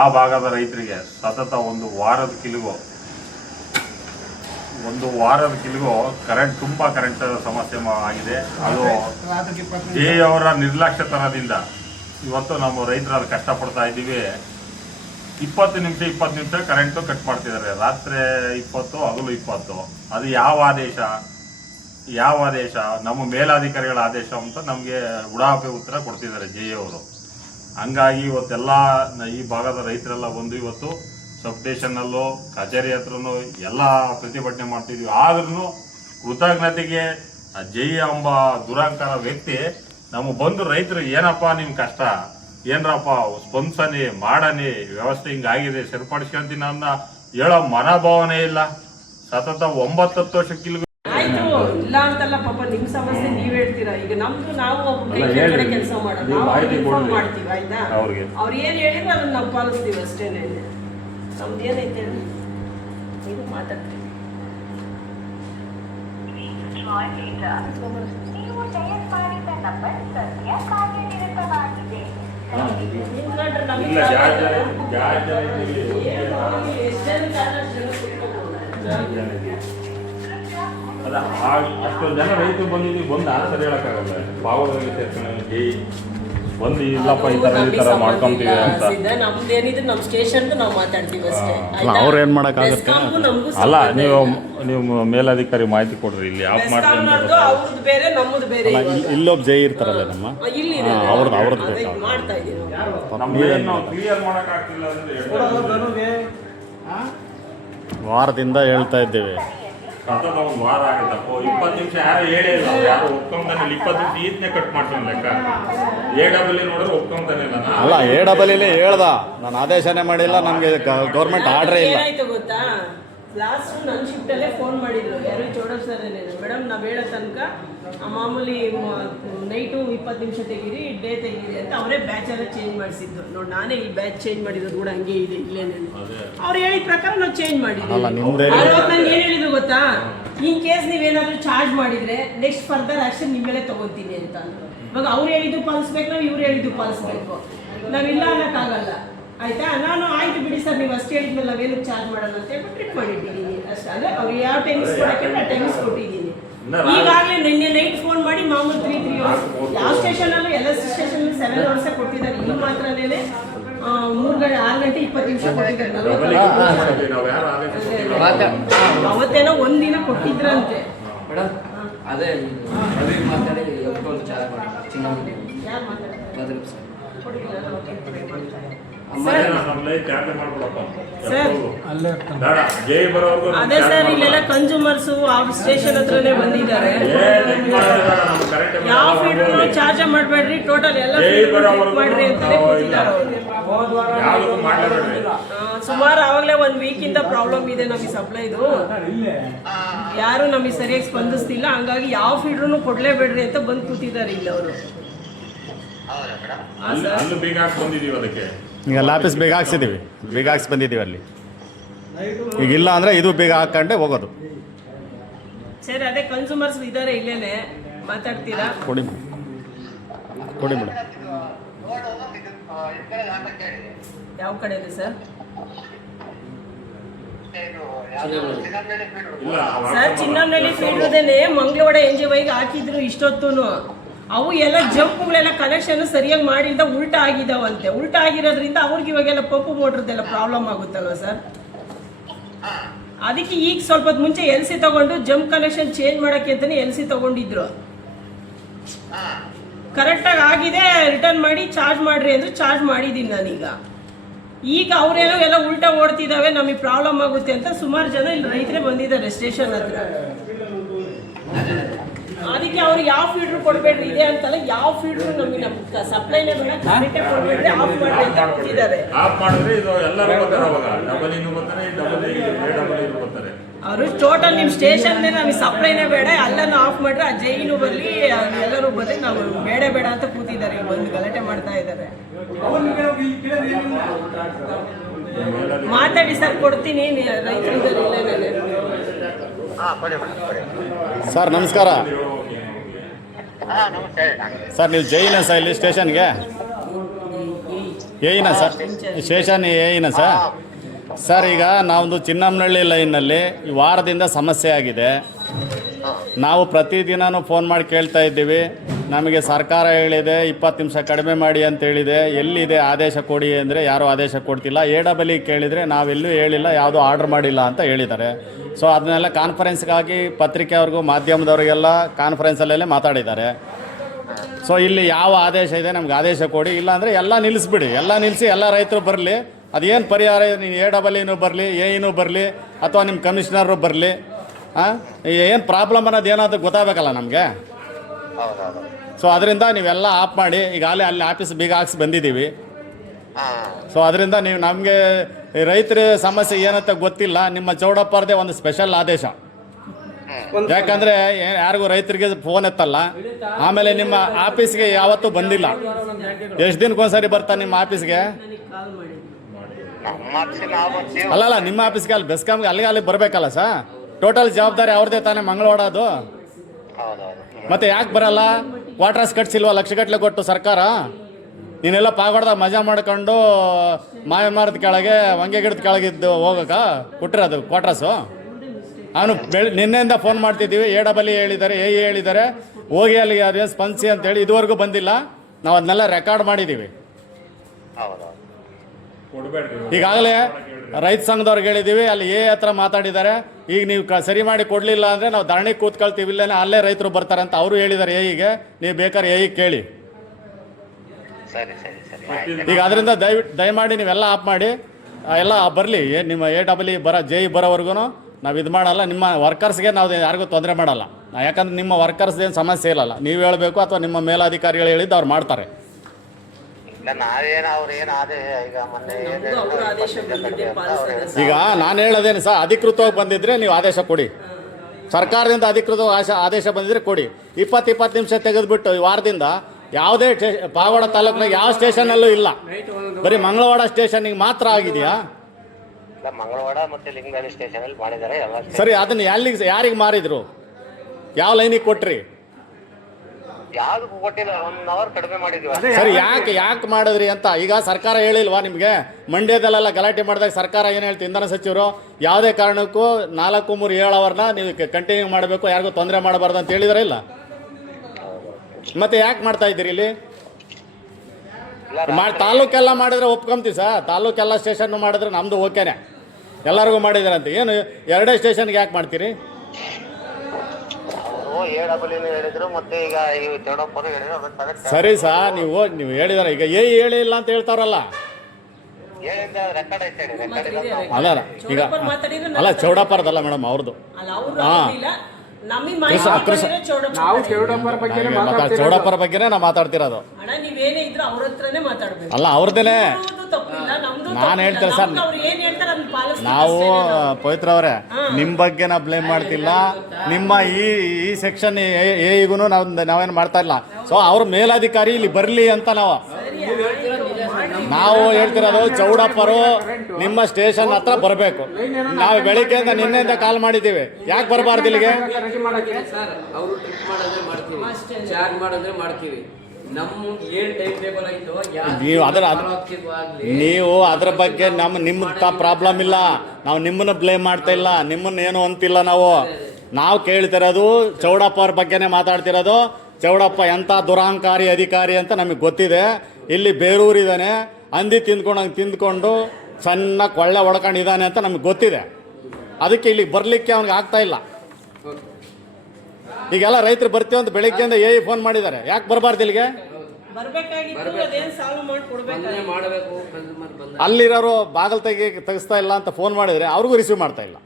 ಆ ಭಾಗದ ರೈತರಿಗೆ ಸತತ ಒಂದು ವಾರದ ಕಿಲುಗು ಕರೆಂಟ್ ತುಂಬಾ ಕರೆಂಟ್ ಸಮಸ್ಯೆ ಆಗಿದೆ. ಅದು ಜೆ ಅವರ ನಿರ್ಲಕ್ಷ್ಯತನದಿಂದ ಇವತ್ತು ನಮ್ಮ ರೈತರಲ್ಲಿ ಕಷ್ಟಪಡ್ತಾ ಇದ್ದೀವಿ. 20 ನಿಮಿಷ ಕರೆಂಟು ಕಟ್ ಮಾಡ್ತಿದ್ದಾರೆ. ರಾತ್ರಿ 20 ಹಗಲು 20. ಅದು ಯಾವ ಆದೇಶ ನಮ್ಮ ಮೇಲಾಧಿಕಾರಿಗಳ ಆದೇಶ ಅಂತ ನಮಗೆ ಉಡಾಪೆ ಉತ್ತರ ಕೊಡ್ತಿದ್ದಾರೆ ಜೆ ಅವರು. ಹಂಗಾಗಿ ಇವತ್ತೆಲ್ಲ ಈ ಭಾಗದ ರೈತರೆಲ್ಲ ಬಂದು ಇವತ್ತು ಸಬ್ ಸ್ಟೇಷನ್ನಲ್ಲೂ ಕಚೇರಿ ಹತ್ರನೂ ಎಲ್ಲ ಪ್ರತಿಭಟನೆ ಮಾಡ್ತಿದ್ವಿ. ಆದ್ರೂ ಕೃತಜ್ಞತೆಗೆ ಜೈ ಎಂಬ ದುರಂಕಾರ ವ್ಯಕ್ತಿ ನಮ್ಮ ಬಂದು ರೈತರು ಏನಪ್ಪ ನಿಮ್ಮ ಕಷ್ಟ ಏನ್ರಪ್ಪ ಸ್ಪಂದನೆ ಮಾಡನಿ, ವ್ಯವಸ್ಥೆ ಹಿಂಗಾಗಿದೆ ಸರಿಪಡಿಸ್ಕೊಂತೀನಿ ಅನ್ನೋ ಹೇಳೋ ಮನೋಭಾವನೆ ಇಲ್ಲ. ಸತತ 9-10 ವರ್ಷಕ್ಕೆ ಇಲ್ಲ ಅಂತಲ್ಲ ಪಾಪ ನಿಮ್ ಸಮಸ್ಯೆ ನೀವ್ ಹೇಳ್ತೀರಾ. ಈಗ ನಮ್ದು ನಾವು ಕೆಲಸ ಮಾಡೋದು ನಾವು ಮಾಡ್ತೀವಿ ಆಯ್ತಾ. ಅವ್ರು ಏನ್ ಹೇಳಿದ್ರೆ ಅದನ್ನ ನಾವು ಪಾಲಿಸ್ತೀವಿ ಅಷ್ಟೇನೆ. ನಮ್ದು ಏನೈತೆ ನೀವು ಮಾತಾಡ್ತೀವಿ. ಅಷ್ಟೊಂದು ಜನ ರೈತರು ಬಂದಿದ್ದೀವಿ, ಬಂದು ಆನ್ಸರ್ ಹೇಳಕ್ಕಾಗಲ್ಲ. ಭಾವದಲ್ಲಿ ಸೇರ್ಕೊಂಡು ಬಂದು ಇಲ್ಲಪ್ಪ ಈ ತರ ಮಾಡ್ಕೊಂತೀವಿ ಅಂತ ನಮ್ದೇನಿದ್ರೆ ನಮ್ಮ ಸ್ಟೇಷನ್ ನಾವು ಮಾತಾಡ್ತೀವಿ ಅಷ್ಟೇ. ಅವ್ರು ಏನ್ ಮಾಡಕ್ಕಾಗತ್ತೆ? ಅಲ್ಲ, ನೀವು ಮೇಲಾಧಿಕಾರಿ ಮಾಹಿತಿ ಕೊಡ್ರಿ. ಇಲ್ಲಿ ಆಫ್ ಮಾಡ್ತಾರೆ, ಅವ್ರದ್ದು ಬೇರೆ ನಮ್ಮದು ಬೇರೆ. ಇಲ್ಲೊಬ್ಬ ಜೈ ಇರ್ತಾರಲ್ಲ ನಮ್ಮ ಅವ್ರದ್ದು ಮಾಡ್ತಾ ಇದೀವಿ. ಕ್ಲಿಯರ್ ಮಾಡಕ್ ಆಗ್ತಿಲ್ಲ ಅಂದ್ರೆ ವಾರದಿಂದ ಹೇಳ್ತಾ ಇದ್ದೇವೆ. ಸತತ ಒಂದು ವಾರ ಆಗಿದ್ದಪ್ಪ. 20 ನಿಮಿಷ ಯಾರು ಹೇಳೇ ಇಲ್ಲ. ಯಾರು ಒಪ್ಕೊಂತಾನೆ 20 ನಿಮಿಷ ಈತನೇ ಕಟ್ ಮಾಡ್ತಾನೆ ಲೆಕ್ಕ. AWL ನೋಡಿದ್ರೆ ಒಪ್ಕೊಂತಾನೆ ಇಲ್ಲ. ಅಲ್ಲ, AWL ಹೇಳ್ದ, ನಾನು ಆದೇಶನೇ ಮಾಡಿಲ್ಲ, ನಮಗೆ ಗೌರ್ಮೆಂಟ್ ಆರ್ಡರ್ ಇಲ್ಲ. ಏನಾಯ್ತು ಗೊತ್ತಾ, ಲಾಸ್ಟ್ ನನ್ನ ಶಿಫ್ಟಲ್ಲೇ ಫೋನ್ ಮಾಡಿದ್ರು ಯಾರು ಚೌಡಪ್ಪ ಸರ್. ಮೇಡಮ್ ನಾವು ಹೇಳೋ ತನಕ ಮಾಮೂಲಿ ನೈಟು 20 ನಿಮಿಷ ತೆಗೀರಿ, ಡೇ ತೆಗೀರಿ ಅಂತ ಅವರೇ ಬ್ಯಾಚ್ ಎಲ್ಲ ಚೇಂಜ್ ಮಾಡಿಸಿದ್ದು. ನೋಡಿ, ನಾನೇ ಈ ಬ್ಯಾಚ್ ಚೇಂಜ್ ಮಾಡಿರೋದು ಕೂಡ ಹಂಗೆ ಇದೆ ಇಲ್ಲೇನೆ. ಅವ್ರು ಹೇಳಿದ ಪ್ರಕಾರ ನಾವು ಚೇಂಜ್ ಮಾಡಿದ್ವಿ. ನಂಗೆ ಏನು ಹೇಳಿದ್ರು ಗೊತ್ತಾ, ಇನ್ ಕೇಸ್ ನೀವೇನಾದ್ರೂ ಚಾರ್ಜ್ ಮಾಡಿದ್ರೆ ನೆಕ್ಸ್ಟ್ ಫರ್ದರ್ ಆಕ್ಷನ್ ನಿಮ್ಮ ಮೇಲೆ ತಗೋತೀನಿ ಅಂತ. ಇವಾಗ ಅವ್ರು ಹೇಳಿದ್ದು ಪಾಲಿಸ್ಬೇಕು, ನಾವು ಇವ್ರು ಹೇಳಿದ್ದು ಪಾಲಿಸ್ಬೇಕು. ನಾವಿಲ್ಲ ಅನ್ನೋಕ್ಕಾಗಲ್ಲ ಆಯ್ತಾ. ನಾನು ಆಯ್ತು ಬಿಡಿ ಸರ್, ನೀವು ಅಷ್ಟು ಹೇಳಿದ್ಮೇಲೆ ನಾವೇನು ಚಾರ್ಜ್ ಮಾಡಲ್ಲ ಅಂತ ಹೇಳ್ಬಿಟ್ಟು ಟ್ರಿಪ್ ಮಾಡಿಟ್ಟಿದ್ದೀನಿ ಅಷ್ಟೇ. ಅಂದ್ರೆ ಅವ್ರು ಯಾವ ಟೈಮಿಂಗ್ಸ್ ಕೊಡೋಕ್ಕೆ ಆ ಟೈಮಿಂಗ್ಸ್ ಕೊಟ್ಟಿದ್ದೀನಿ. ಈಗಾಗಲೇ ನಿನ್ನೆ ನೈಟ್ ಫೋನ್ ಮಾಡಿ ಮಾಮೂಲು 3 ಅವರ್ಸ್ ಯಾವ ಸ್ಟೇಷನಲ್ಲೂ ಎಲ್ಲ ಸ್ಟೇಷನ್ 7 ಅವರ್ಸ್ ಕೊಟ್ಟಿದ್ದಾರೆ. ಇಲ್ಲಿ ಮಾತ್ರನೇ 6 ಗಂಟೆ 20 ನಿಮಿಷ ಕೊಟ್ಟಿದ್ದಾರೆ. ಅವತ್ತೇನೋ ಒಂದಿನ ಕೊಟ್ಟಿದ್ರಂತೆ. ಅದೇ ಸರ್, ಇಲ್ಲೆಲ್ಲ ಕನ್ಸ್ಯೂಮರ್ಸ್ ಆ ಸ್ಟೇಷನ್ ಹತ್ರನೇ ಬಂದಿದ್ದಾರೆ. ಯಾವ ಫೀಡರ್ ಚಾರ್ಜ್ ಮಾಡಬೇಡ್ರಿ, ಟೋಟಲ್ ಎಲ್ಲ ಮಾಡ್ರಿ ಅಂತಾನೆ ಕೂತಿದ್ದಾರೆ. ಸುಮಾರು ಆವಾಗಲೇ 1 ವೀಕಿಂದ ಪ್ರಾಬ್ಲಮ್ ಇದೆ ನಮಗೆ ಸಪ್ಲೈದು. ಯಾರು ನಮಗೆ ಸರಿಯಾಗಿ ಸ್ಪಂದಿಸ್ತಿಲ್ಲ. ಹಂಗಾಗಿ ಯಾವ ಫೀಡ್ರೂ ಕೊಡ್ಲೇಬೇಡ್ರಿ ಅಂತ ಬಂದು ಕೂತಿದ್ದಾರೆ ಇಲ್ಲಿ ಅವರು. ಈಗ ಲಾಪಿಸ್ ಬೇಗ ಹಾಕ್ಸಿದ್ದೀವಿ, ಬೇಗ ಹಾಕ್ಸಿ ಬಂದಿದ್ದೀವಿ ಅಲ್ಲಿ. ಈಗ ಇಲ್ಲ ಅಂದರೆ ಇದು ಬೇಗ ಹಾಕೊಂಡೆ ಹೋಗೋದು. ಸರಿ, ಅದೇ ಕನ್ಸ್ಯೂಮರ್ಸ್ ಇದ್ದಾರೆ ಇಲ್ಲೇನೆ, ಮಾತಾಡ್ತೀರಾ? ಕೊಡಿ ಮೇಡಮ್. ಯಾವ ಕಡೆ ಇದೆ ಸರ್? ಸರ್, ಚಿನ್ನಂನಳ್ಳಿ ಫೀಲ್ಡ್ದೇನೆ ಮಂಗಳವಾಡ NJYಗೆ ಹಾಕಿದ್ರು ಇಷ್ಟೊತ್ತೂ. ಅವು ಎಲ್ಲ ಜಂಪ್ಗಳೆಲ್ಲ ಕನೆಕ್ಷನ್ ಸರಿಯಾಗಿ ಮಾಡಿದ ಉಲ್ಟಾ ಆಗಿದಾವಂತೆ. ಉಲ್ಟಾ ಆಗಿರೋದ್ರಿಂದ ಅವ್ರಿಗೆ ಇವಾಗೆಲ್ಲ ಪಂಪು ಮೋಟ್ರದ್ದೆಲ್ಲ ಪ್ರಾಬ್ಲಮ್ ಆಗುತ್ತಲ್ವ ಸರ್. ಅದಕ್ಕೆ ಈಗ ಸ್ವಲ್ಪ ಮುಂಚೆ LC ತಗೊಂಡು ಜಂಪ್ ಕನೆಕ್ಷನ್ ಚೇಂಜ್ ಮಾಡೋಕ್ಕೆ ಅಂತಾನೆ LC ತಗೊಂಡಿದ್ರು. ಕರೆಕ್ಟಾಗಿ ಆಗಿದೆ, ರಿಟರ್ನ್ ಮಾಡಿ ಚಾರ್ಜ್ ಮಾಡ್ರಿ ಅಂದ್ರೆ ಚಾರ್ಜ್ ಮಾಡಿದ್ದೀನಿ ನಾನೀಗ. ಈಗ ಅವರೇನೋ ಎಲ್ಲ ಉಲ್ಟಾ ಓಡ್ತಿದ್ದಾವೆ, ನಮಗೆ ಪ್ರಾಬ್ಲಮ್ ಆಗುತ್ತೆ ಅಂತ ಸುಮಾರು ಜನ ಇಲ್ಲಿ ರೈತರೇ ಬಂದಿದ್ದಾರೆ ಸ್ಟೇಷನ್ ಹತ್ರ. ಅದಕ್ಕೆ ಅವ್ರು ಯಾವ ಫೀಡ್ರು ಕೊಡಬೇಡ್ರಿ ಇದೆ ಅಂತಲ್ಲ, ಯಾವ ಫೀಡ್ರು ನಮಗೆ ಸಪ್ಲೈನೇ ಬೇಡ, ಕರೆಕ್ಟೇ ಕೊಡಬೇಡ್ರಿ, ಆಫ್ ಮಾಡ್ರಿ ಅಂತ ಕೊಟ್ಟಿದ್ದಾರೆ. ಅವರು ಟೋಟಲ್ ನಿಮ್ಮ ಸ್ಟೇಷನ್ ನಮಗೆ ಸಪ್ಲೈನೇ ಬೇಡ, ಎಲ್ಲನೂ ಆಫ್ ಮಾಡ್ರಿ, ಆ ಜೈನು ಬರಲಿ, ಎಲ್ಲರೂ ಬರ್ರಿ, ನಾವು ಬೇಡ ಅಂತ ಕೂತಿದ್ದಾರೆ. ಈಗ ಬಂದು ಗಲಾಟೆ ಮಾಡ್ತಾ ಇದ್ದಾರೆ. ಮಾತಾಡಿ ಸರ್, ಕೊಡ್ತೀನಿ. ರೈತರಿದ್ದಾರೆ. ಸರ್ ನಮಸ್ಕಾರ. ಸರ್ ನೀವು ಜೈನ ಸರ್ ಇಲ್ಲಿ ಸ್ಟೇಷನ್ಗೆ? ಏಯ್ನ ಸರ್ ಸ್ಟೇಷನ್ ಏಯ್ನ ಸರ್ ಸರ್ ಈಗ ನಾವೊಂದು ಚಿನ್ನಮ್ಮನಹಳ್ಳಿ ಲೈನ್ನಲ್ಲಿ ಈ ವಾರದಿಂದ ಸಮಸ್ಯೆ ಆಗಿದೆ. ನಾವು ಪ್ರತಿದಿನವೂ ಫೋನ್ ಮಾಡಿ ಕೇಳ್ತಾ ಇದ್ದೀವಿ. ನಮಗೆ ಸರ್ಕಾರ ಹೇಳಿದೆ 20 ನಿಮಿಷ ಕಡಿಮೆ ಮಾಡಿ ಅಂತ ಹೇಳಿದೆ. ಎಲ್ಲಿದೆ ಆದೇಶ ಕೊಡಿ ಅಂದರೆ ಯಾರೂ ಆದೇಶ ಕೊಡ್ತಿಲ್ಲ. AEE ಕೇಳಿದರೆ ನಾವೆಲ್ಲೂ ಹೇಳಿಲ್ಲ, ಯಾವುದೂ ಆರ್ಡ್ರ್ ಮಾಡಿಲ್ಲ ಅಂತ ಹೇಳಿದ್ದಾರೆ. ಸೊ ಅದನ್ನೆಲ್ಲ ಕಾನ್ಫರೆನ್ಸ್ಗಾಗಿ ಪತ್ರಿಕೆಯವ್ರಿಗೂ ಮಾಧ್ಯಮದವ್ರಿಗೆಲ್ಲ ಕಾನ್ಫರೆನ್ಸಲ್ಲೇ ಮಾತಾಡಿದ್ದಾರೆ. ಸೊ ಇಲ್ಲಿ ಯಾವ ಆದೇಶ ಇದೆ ನಮ್ಗೆ ಆದೇಶ ಕೊಡಿ, ಇಲ್ಲಾಂದರೆ ಎಲ್ಲ ನಿಲ್ಲಿಸ್ಬಿಡಿ. ಎಲ್ಲ ನಿಲ್ಲಿಸಿ ಎಲ್ಲ ರೈತರು ಬರಲಿ. ಅದೇನು ಪರಿಹಾರ ನೀವು AEE ಬರಲಿ, AEನೂ ಬರಲಿ, ಅಥವಾ ನಿಮ್ಮ ಕಮಿಷನರು ಬರಲಿ. ಏನು ಪ್ರಾಬ್ಲಮ್ ಅನ್ನೋದು ಏನಾದರೂ ಗೊತ್ತಾಗಬೇಕಲ್ಲ ನಮಗೆ. ಸೊ ಅದರಿಂದ ನೀವೆಲ್ಲ ಆಫ್ ಮಾಡಿ. ಈಗಾಗಲೇ ಅಲ್ಲಿ ಆಫೀಸ್ ಬೀಗ ಹಾಕ್ಸಿ ಬಂದಿದ್ದೀವಿ. ಸೊ ಅದರಿಂದ ನೀವು ನಮಗೆ ರೈತರ ಸಮಸ್ಯೆ ಏನಂತ ಗೊತ್ತಿಲ್ಲ. ನಿಮ್ಮ ಚೌಡಪ್ಪರದೇ ಒಂದು ಸ್ಪೆಷಲ್ ಆದೇಶ. ಯಾಕಂದರೆ ಯಾರಿಗೂ ರೈತರಿಗೆ ಫೋನ್ ಎತ್ತಲ್ಲ. ಆಮೇಲೆ ನಿಮ್ಮ ಆಫೀಸ್ಗೆ ಯಾವತ್ತೂ ಬಂದಿಲ್ಲ. ಎಷ್ಟು ದಿನಕ್ಕೊಂದ್ಸರಿ ಬರ್ತಾನೆ ನಿಮ್ಮ ಆಫೀಸ್ಗೆ? ಅಲ್ಲಲ್ಲ, ನಿಮ್ಮ ಆಫೀಸ್ಗೆ ಅಲ್ಲಿ ಬೆಸ್ಕಾಮ್ಗೆ ಅಲ್ಲಿ ಬರಬೇಕಲ್ಲ ಸರ್. ಟೋಟಲ್ ಜವಾಬ್ದಾರಿ ಅವ್ರದ್ದೇ ತಾನೇ ಮಂಗಳವಾಡೋದು. ಮತ್ತೆ ಯಾಕೆ ಬರಲ್ಲ? ಕ್ವಾರ್ಟರ್ಸ್ ಕಟ್ಸಿಲ್ವಾ ಲಕ್ಷಗಟ್ಟಲೆ ಕೊಟ್ಟು ಸರ್ಕಾರ? ನೀನೆಲ್ಲ ಪಾಗೋಡ್ದಾಗ ಮಜಾ ಮಾಡ್ಕೊಂಡು ಮಾಯಮಾರದ ಕೆಳಗೆ ಹೊಂಗೆ ಗಿಡದ ಕೆಳಗಿದ್ದು ಹೋಗಕ್ಕ ಕೊಟ್ಟಿರೋದು ಕ್ವಾರ್ಟರ್ಸು. ಅವನು ನಿನ್ನೆಯಿಂದ ಫೋನ್ ಮಾಡ್ತಿದ್ದೀವಿ. AEE ಹೇಳಿದ್ದಾರೆ, AE ಹೇಳಿದ್ದಾರೆ, ಹೋಗಿ ಅಲ್ಲಿ ಯಾರು ಸ್ಪಂದಿಸಿ ಅಂತೇಳಿ ಇದುವರೆಗೂ ಬಂದಿಲ್ಲ. ನಾವು ಅದನ್ನೆಲ್ಲ ರೆಕಾರ್ಡ್ ಮಾಡಿದ್ದೀವಿ. ಈಗಾಗಲೇ ರೈತ ಸಂಘದವ್ರಿಗೆ ಹೇಳಿದ್ದೀವಿ, ಅಲ್ಲಿ ಹತ್ರ ಮಾತಾಡಿದ್ದಾರೆ. ಈಗ ನೀವು ಸರಿ ಮಾಡಿ ಕೊಡಲಿಲ್ಲ ಅಂದರೆ ನಾವು ಧರಣಿ ಕೂತ್ಕೊಳ್ತೀವಿ, ಇಲ್ಲೇ ಅಲ್ಲೇ ರೈತರು ಬರ್ತಾರೆ ಅಂತ ಅವರು ಹೇಳಿದ್ದಾರೆ AEಗೆ. ನೀವು ಬೇಕಾದ್ರೆ AE ಕೇಳಿ. ಈಗ ಅದರಿಂದ ದಯಮಾಡಿ ನೀವೆಲ್ಲ ಆಫ್ ಮಾಡಿ ಎಲ್ಲ ಬರಲಿ. ನಿಮ್ಮ AEE JE ಬರೋವರೆಗೂ ನಾವು ಇದು ಮಾಡಲ್ಲ. ನಿಮ್ಮ ವರ್ಕರ್ಸ್ಗೆ ನಾವು ಯಾರಿಗೂ ತೊಂದರೆ ಮಾಡಲ್ಲ. ಯಾಕಂದ್ರೆ ನಿಮ್ಮ ವರ್ಕರ್ಸ್ದೇನು ಸಮಸ್ಯೆ ಇಲ್ಲಲ್ಲ. ನೀವು ಹೇಳಬೇಕು ಅಥವಾ ನಿಮ್ಮ ಮೇಲಾಧಿಕಾರಿಗಳು ಹೇಳಿದ್ದು ಅವ್ರು ಮಾಡ್ತಾರೆ. ಈಗ ನಾನು ಹೇಳೋದೇನು ಸರ್, ಅಧಿಕೃತವಾಗಿ ಬಂದಿದ್ರೆ ನೀವು ಆದೇಶ ಕೊಡಿ. ಸರ್ಕಾರದಿಂದ ಅಧಿಕೃತ ಆದೇಶ ಬಂದಿದ್ರೆ ಕೊಡಿ. 20 ನಿಮಿಷ ತೆಗೆದುಬಿಟ್ಟು ಈ ವಾರದಿಂದ ಯಾವುದೇ ಪಾವಗಡ ತಾಲೂಕಿನಾಗ ಯಾವ ಸ್ಟೇಷನಲ್ಲೂ ಇಲ್ಲ. ಬರೀ ಮಂಗಳವಾಡ ಸ್ಟೇಷನ್ಗೆ ಮಾತ್ರ ಆಗಿದೆಯಾ? ಮಂಗಳವಾಡ ಮತ್ತೆ ಲಿಂಗನಹಳ್ಳಿ ಸ್ಟೇಷನ್ ಅಲ್ಲಿ ಮಾಡಿದ್ದಾರೆ. ಸರಿ, ಅದನ್ನ ಯಾರಿಗೆ ಮಾರಿದ್ರು? ಯಾವ ಲೈನಿಗೆ ಕೊಟ್ರಿ? ಯಾವ್ದಕ್ಕೂ ಕೊಟ್ಟಿಲ್ಲ. 1 ಅವರ್ ಕಡಿಮೆ ಮಾಡಿದ್ವಿ. ಸರಿ, ಯಾಕೆ ಮಾಡಿದ್ರಿ ಅಂತ ಈಗ ಸರ್ಕಾರ ಹೇಳಿಲ್ವಾ ನಿಮಗೆ? ಮಂಡ್ಯದಲ್ಲೆಲ್ಲ ಗಲಾಟೆ ಮಾಡಿದಾಗ ಸರ್ಕಾರ ಏನು ಹೇಳ್ತೀವಿ, ಇಂಧನ ಸಚಿವರು ಯಾವುದೇ ಕಾರಣಕ್ಕೂ 4-3-7 ಅವರ್ನ ನೀವು ಕಂಟಿನ್ಯೂ ಮಾಡಬೇಕು, ಯಾರಿಗೂ ತೊಂದರೆ ಮಾಡಬಾರ್ದು ಅಂತ ಹೇಳಿದಾರೆ ಇಲ್ಲ? ಮತ್ತೆ ಯಾಕೆ ಮಾಡ್ತಾ ಇದ್ದೀರಿ ಇಲ್ಲಿ? ತಾಲೂಕೆಲ್ಲ ಮಾಡಿದ್ರೆ ಒಪ್ಕೊಂತೀವಿ ಸರ್. ತಾಲೂಕೆಲ್ಲ ಸ್ಟೇಷನ್ ಮಾಡಿದ್ರೆ ನಮ್ಮದು ಓಕೆನೆ, ಎಲ್ಲರಿಗೂ ಮಾಡಿದಾರೆ ಅಂತ. ಏನು 2 ಸ್ಟೇಷನ್ಗೆ ಯಾಕೆ ಮಾಡ್ತೀರಿ? ಹೇಳಿದ್ರು ಮತ್ತೆ ಈಗ ಸರಿ ಸರ್, ನೀವು ಹೇಳಿದಾರೆ. ಈಗ ಹೇಳಿಲ್ಲ ಅಂತ ಹೇಳ್ತಾರಲ್ಲ. ಅಲ್ಲ ಈಗ ಅಲ್ಲ, ಚೌಡಪ್ಪರದಲ್ಲ ಮೇಡಮ್, ಅವ್ರದ್ದು. ಚೌಡಪ್ಪರ ಬಗ್ಗೆನೇ ನಾವು ಮಾತಾಡ್ತಿರೋದು. ಅಲ್ಲ, ಅವ್ರದ್ದೇನೆ ನಾನು ಹೇಳ್ತೇನೆ ಸರ್. ನಾವು ಪವಿತ್ರ ಅವರೇ, ನಿಮ್ಮ ಬಗ್ಗೆ ನಾವು ಬ್ಲೇಮ್ ಮಾಡ್ತಿಲ್ಲ. ನಿಮ್ಮ ಈ ಸೆಕ್ಷನ್ ಏಗೂ ನಾವೇನು ಮಾಡ್ತಾ ಇಲ್ಲ. ಸೊ ಅವ್ರ ಮೇಲಾಧಿಕಾರಿ ಇಲ್ಲಿ ಬರಲಿ ಅಂತ ನಾವು ಹೇಳ್ತಿರೋದು. ಚೌಡಪ್ಪರು ನಿಮ್ಮ ಸ್ಟೇಷನ್ ಹತ್ರ ಬರಬೇಕು. ನಾವು ಬೆಳಿಗ್ಗೆಯಿಂದ ನಿನ್ನೆಯಿಂದ ಕಾಲ್ ಮಾಡಿದ್ದೀವಿ. ಯಾಕೆ ಬರಬಾರ್ದು ಇಲ್ಲಿಗೆ? ನೀವು ಅದರ ಬಗ್ಗೆ ನಿಮ್ಮ ಪ್ರಾಬ್ಲಮ್ ಇಲ್ಲ. ನಾವು ನಿಮ್ಮನ್ನು ಬ್ಲೇಮ್ ಮಾಡ್ತಾ ಇಲ್ಲ, ನಿಮ್ಮನ್ನು ಏನು ಅಂತಿಲ್ಲ. ನಾವು ಕೇಳ್ತಿರೋದು ಚೌಡಪ್ಪ ಅವ್ರ ಬಗ್ಗೆನೇ ಮಾತಾಡ್ತಿರೋದು. ಚೌಡಪ್ಪ ಎಂಥ ದುರಾಂಕಾರಿ ಅಧಿಕಾರಿ ಅಂತ ನಮಗೆ ಗೊತ್ತಿದೆ. ಇಲ್ಲಿ ಬೇರೂರಿದ್ದಾನೆ, ಹಂದಿ ತಿಂದ್ಕೊಂಡು ಸಣ್ಣ ಕೊಳ್ಳೆ ಹೊಡ್ಕೊಂಡಿದ್ದಾನೆ ಅಂತ ನಮಗೆ ಗೊತ್ತಿದೆ. ಅದಕ್ಕೆ ಇಲ್ಲಿ ಬರಲಿಕ್ಕೆ ಅವ್ನಿಗೆ ಆಗ್ತಾ ಇಲ್ಲ. ಈಗೆಲ್ಲ ರೈತರು ಬರ್ತೀವಿ ಅಂತ ಬೆಳಿಗ್ಗೆಯಿಂದ ಫೋನ್ ಮಾಡಿದ್ದಾರೆ. ಯಾಕೆ ಬರಬಾರ್ದು ಇಲ್ಲಿಗೆ? ಅಲ್ಲಿರೋರು ಬಾಗಲ್ ತೆಗಿಸ್ತಾ ಇಲ್ಲ ಅಂತ ಫೋನ್ ಮಾಡಿದರೆ ಅವ್ರಿಗೂ ರಿಸೀವ್ ಮಾಡ್ತಾ ಇಲ್ಲ.